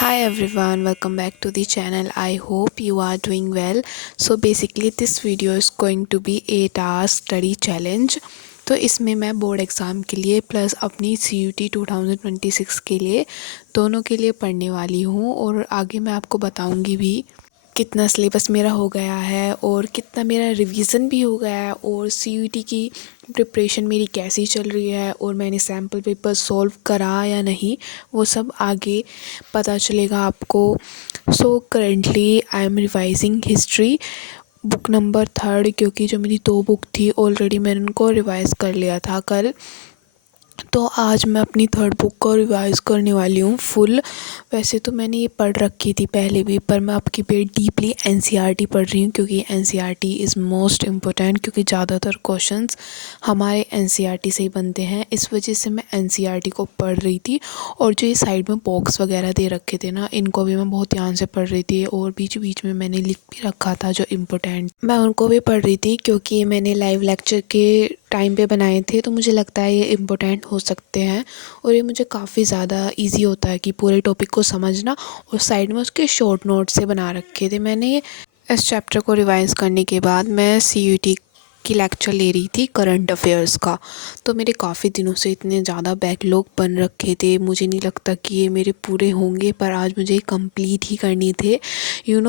Hi everyone, welcome back to the channel. I hope you are doing well. So basically this video is going to be 8 hours study challenge. तो इसमें मैं board exam के लिए plus अपनी CUT 2026 के लिए दोनों के लिए पढ़ने वाली हूँ और आगे मैं आपको बताऊँगी भी कितना सिलेबस मेरा हो गया है और कितना मेरा रिवीजन भी हो गया है और CUT की प्रिपरेशन मेरी कैसी चल रही है और मैंने सैम्पल पेपर सॉल्व करा या नहीं, वो सब आगे पता चलेगा आपको। So currently I am revising history book number 3, क्योंकि जो मेरी 2 बुक थी ऑलरेडी मैंने उनको रिवाइज़ कर लिया था कल। तो आज मैं अपनी 3rd बुक को रिवाइज़ करने वाली हूँ फुल। वैसे तो मैंने ये पढ़ रखी थी पहले भी, पर मैं आपकी पे डीपली NCERT पढ़ रही हूँ, क्योंकि NCERT इज़ मोस्ट इम्पोर्टेंट, क्योंकि ज़्यादातर क्वेश्चंस हमारे NCERT से ही बनते हैं। इस वजह से मैं NCERT को पढ़ रही थी और जो ये साइड में बॉक्स वगैरह दे रखे थे ना, इनको भी मैं बहुत ध्यान से पढ़ रही थी और बीच बीच में मैंने लिख भी रखा था जो इम्पोर्टेंट, मैं उनको भी पढ़ रही थी, क्योंकि मैंने लाइव लेक्चर के टाइम पे बनाए थे तो मुझे लगता है ये इम्पोर्टेंट हो सकते हैं और ये मुझे काफ़ी ज़्यादा इजी होता है कि पूरे टॉपिक को समझना। और साइड में उसके शॉर्ट नोट से बना रखे थे मैंने। इस चैप्टर को रिवाइज़ करने के बाद मैं CUT की लेक्चर ले रही थी करंट अफेयर्स का। तो मेरे काफ़ी दिनों से इतने ज़्यादा बैकलॉग बन रखे थे, मुझे नहीं लगता कि ये मेरे पूरे होंगे, पर आज मुझे कंप्लीट ही करनी थे।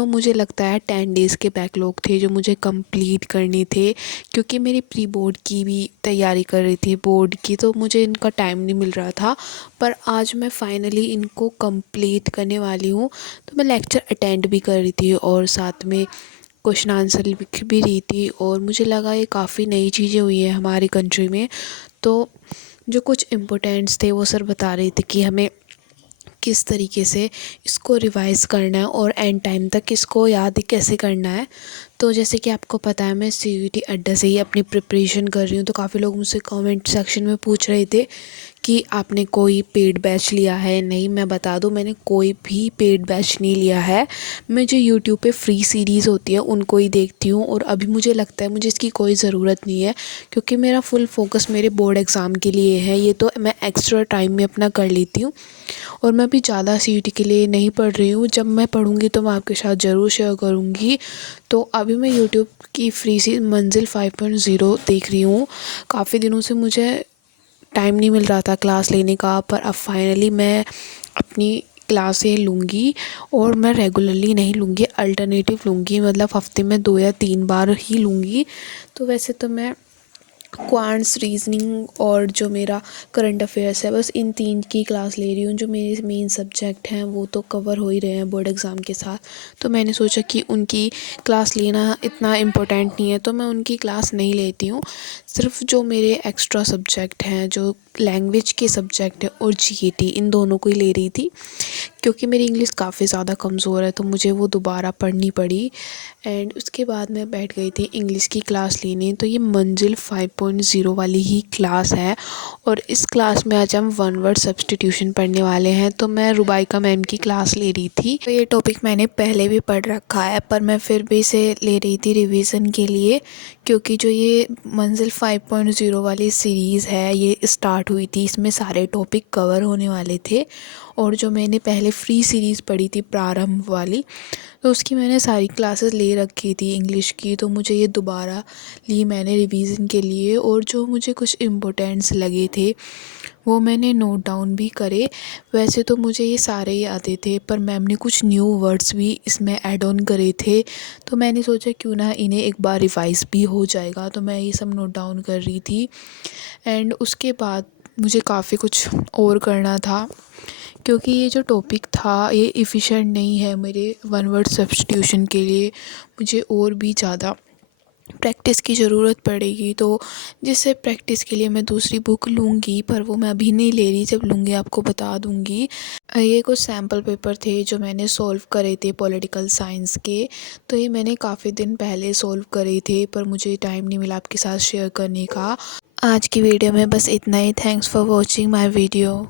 मुझे लगता है 10 डेज़ के बैकलॉग थे जो मुझे कंप्लीट करने थे, क्योंकि मेरी प्री बोर्ड की भी तैयारी कर रही थी, बोर्ड की, तो मुझे इनका टाइम नहीं मिल रहा था। पर आज मैं फाइनली इनको कंप्लीट करने वाली हूँ। तो मैं लेक्चर अटेंड भी कर रही थी और साथ में क्वेश्चन आंसर लिख भी रही थी और मुझे लगा ये काफ़ी नई चीज़ें हुई हैं हमारी कंट्री में। तो जो कुछ इम्पोर्टेंट्स थे वो सर बता रहे थे कि हमें किस तरीके से इसको रिवाइज़ करना है और एंड टाइम तक इसको याद कैसे करना है। तो जैसे कि आपको पता है मैं CUT अड्डा से ही अपनी प्रिपरेशन कर रही हूँ। तो काफ़ी लोग मुझसे कमेंट सेक्शन में पूछ रहे थे कि आपने कोई पेड बैच लिया है? नहीं, मैं बता दूं, मैंने कोई भी पेड बैच नहीं लिया है। मैं जो यूट्यूब पे फ्री सीरीज़ होती है उनको ही देखती हूँ और अभी मुझे लगता है मुझे इसकी कोई ज़रूरत नहीं है, क्योंकि मेरा फुल फोकस मेरे बोर्ड एग्ज़ाम के लिए है। ये तो मैं एक्स्ट्रा टाइम में अपना कर लेती हूँ और मैं अभी ज़्यादा CUT के लिए नहीं पढ़ रही हूँ। जब मैं पढ़ूँगी तो मैं आपके साथ ज़रूर शेयर करूँगी। तो अभी मैं यूट्यूब की फ्री सी मंजिल 5.0 देख रही हूँ। काफ़ी दिनों से मुझे टाइम नहीं मिल रहा था क्लास लेने का, पर अब फाइनली मैं अपनी क्लासें लूँगी और मैं रेगुलरली नहीं लूँगी, अल्टरनेटिव लूँगी, मतलब हफ्ते में 2 या 3 बार ही लूँगी। तो वैसे तो मैं क्वांट्स, रीजनिंग और जो मेरा करंट अफेयर्स है, बस इन 3 की क्लास ले रही हूँ। जो मेरे मेन सब्जेक्ट हैं वो तो कवर हो ही रहे हैं बोर्ड एग्ज़ाम के साथ, तो मैंने सोचा कि उनकी क्लास लेना इतना इम्पोर्टेंट नहीं है, तो मैं उनकी क्लास नहीं लेती हूँ। सिर्फ जो मेरे एक्स्ट्रा सब्जेक्ट हैं, जो लैंग्वेज के सब्जेक्ट हैं और GAT, इन दोनों को ही ले रही थी, क्योंकि मेरी इंग्लिश काफ़ी ज़्यादा कमज़ोर है तो मुझे वो दोबारा पढ़नी पड़ी। एंड उसके बाद मैं बैठ गई थी इंग्लिश की क्लास लेने। तो ये मंजिल 5.0 वाली ही क्लास है और इस क्लास में आज हम 1 वर्ड सब्स्टिट्यूशन पढ़ने वाले हैं। तो मैं रुबाइका मैम की क्लास ले रही थी। तो ये टॉपिक मैंने पहले भी पढ़ रखा है, पर मैं फिर भी इसे ले रही थी रिवीजन के लिए, क्योंकि जो ये मंजिल 5.0 वाली सीरीज़ है ये स्टार्ट हुई थी, इसमें सारे टॉपिक कवर होने वाले थे। और जो मैंने पहले फ्री सीरीज़ पढ़ी थी प्रारंभ वाली, तो उसकी मैंने सारी क्लासेस ले रखी थी इंग्लिश की, तो मुझे ये दोबारा ली मैंने रिवीजन के लिए। और जो मुझे कुछ इम्पोर्टेंट्स लगे थे वो मैंने नोट डाउन भी करे। वैसे तो मुझे ये सारे ही आते थे, पर मैम ने कुछ न्यू वर्ड्स भी इसमें ऐड ऑन करे थे, तो मैंने सोचा क्यों ना इन्हें एक बार रिवाइज़ भी हो जाएगा। तो मैं ये सब नोट डाउन कर रही थी। एंड उसके बाद मुझे काफ़ी कुछ और करना था, क्योंकि ये जो टॉपिक था ये इफ़िशेंट नहीं है मेरे 1 वर्ड सब्स्टिट्यूशन के लिए। मुझे और भी ज़्यादा प्रैक्टिस की ज़रूरत पड़ेगी, तो जिससे प्रैक्टिस के लिए मैं दूसरी बुक लूँगी, पर वो मैं अभी नहीं ले रही, जब लूँगी आपको बता दूँगी। ये कुछ सैम्पल पेपर थे जो मैंने सॉल्व करे थे पॉलिटिकल साइंस के। तो ये मैंने काफ़ी दिन पहले सॉल्व करे थे, पर मुझे टाइम नहीं मिला आपके साथ शेयर करने का। आज की वीडियो में बस इतना ही। Thanks for watching my video.